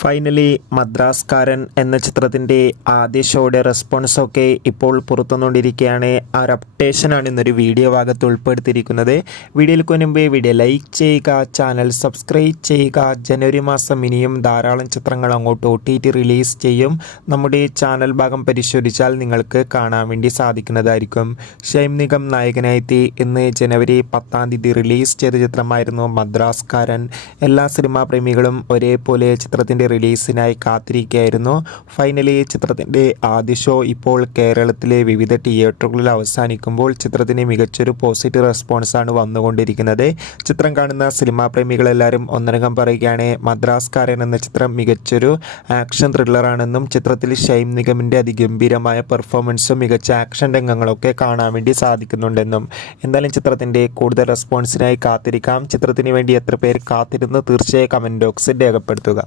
Finally മദ്രാസ്കാരൻ എന്ന ചിത്രത്തിൻ്റെ ആദ്യ ഷോയുടെ റെസ്പോൺസൊക്കെ ഇപ്പോൾ പുറത്തുവന്നുകൊണ്ടിരിക്കുകയാണ്. ആ ഒരു അപ്ഡേഷനാണ് ഇന്നൊരു വീഡിയോ ഭാഗത്ത് ഉൾപ്പെടുത്തിയിരിക്കുന്നത്. വീഡിയോയിലേക്ക് മുൻപേ വീഡിയോ ലൈക്ക് ചെയ്യുക, ചാനൽ സബ്സ്ക്രൈബ് ചെയ്യുക. ജനുവരി മാസം ഇനിയും ധാരാളം ചിത്രങ്ങൾ അങ്ങോട്ട് OTT റിലീസ് ചെയ്യും. നമ്മുടെ ചാനൽ ഭാഗം പരിശോധിച്ചാൽ നിങ്ങൾക്ക് കാണാൻ വേണ്ടി സാധിക്കുന്നതായിരിക്കും. ഷൈം നിഗം നായകനായെത്തി ഇന്ന് ജനുവരി 10-ാം തീയതി റിലീസ് ചെയ്ത ചിത്രമായിരുന്നു മദ്രാസ്കാരൻ. എല്ലാ സിനിമാ പ്രേമികളും ഒരേപോലെ ചിത്രത്തിൻ്റെ റിലീസിനായി കാത്തിരിക്കുകയായിരുന്നു. ഫൈനലി ചിത്രത്തിൻ്റെ ആദ്യ ഷോ ഇപ്പോൾ കേരളത്തിലെ വിവിധ തിയേറ്ററുകളിൽ അവസാനിക്കുമ്പോൾ ചിത്രത്തിന് മികച്ചൊരു പോസിറ്റീവ് റെസ്പോൺസാണ് വന്നുകൊണ്ടിരിക്കുന്നത്. ചിത്രം കാണുന്ന സിനിമാ പ്രേമികളെല്ലാവരും ഒന്നടങ്കം പറയുകയാണ് മദ്രാസ്കാരൻ എന്ന ചിത്രം മികച്ചൊരു ആക്ഷൻ ത്രില്ലറാണെന്നും ചിത്രത്തിൽ ഷൈം നിഗമിൻ്റെ അതിഗംഭീരമായ പെർഫോമൻസും മികച്ച ആക്ഷൻ രംഗങ്ങളൊക്കെ കാണാൻ വേണ്ടി സാധിക്കുന്നുണ്ടെന്നും. എന്തായാലും ചിത്രത്തിൻ്റെ കൂടുതൽ റെസ്പോൺസിനായി കാത്തിരിക്കാം. ചിത്രത്തിന് വേണ്ടി എത്ര പേർ കാത്തിരുന്ന് തീർച്ചയായും കമൻറ്റ് ബോക്സിൽ രേഖപ്പെടുത്തുക.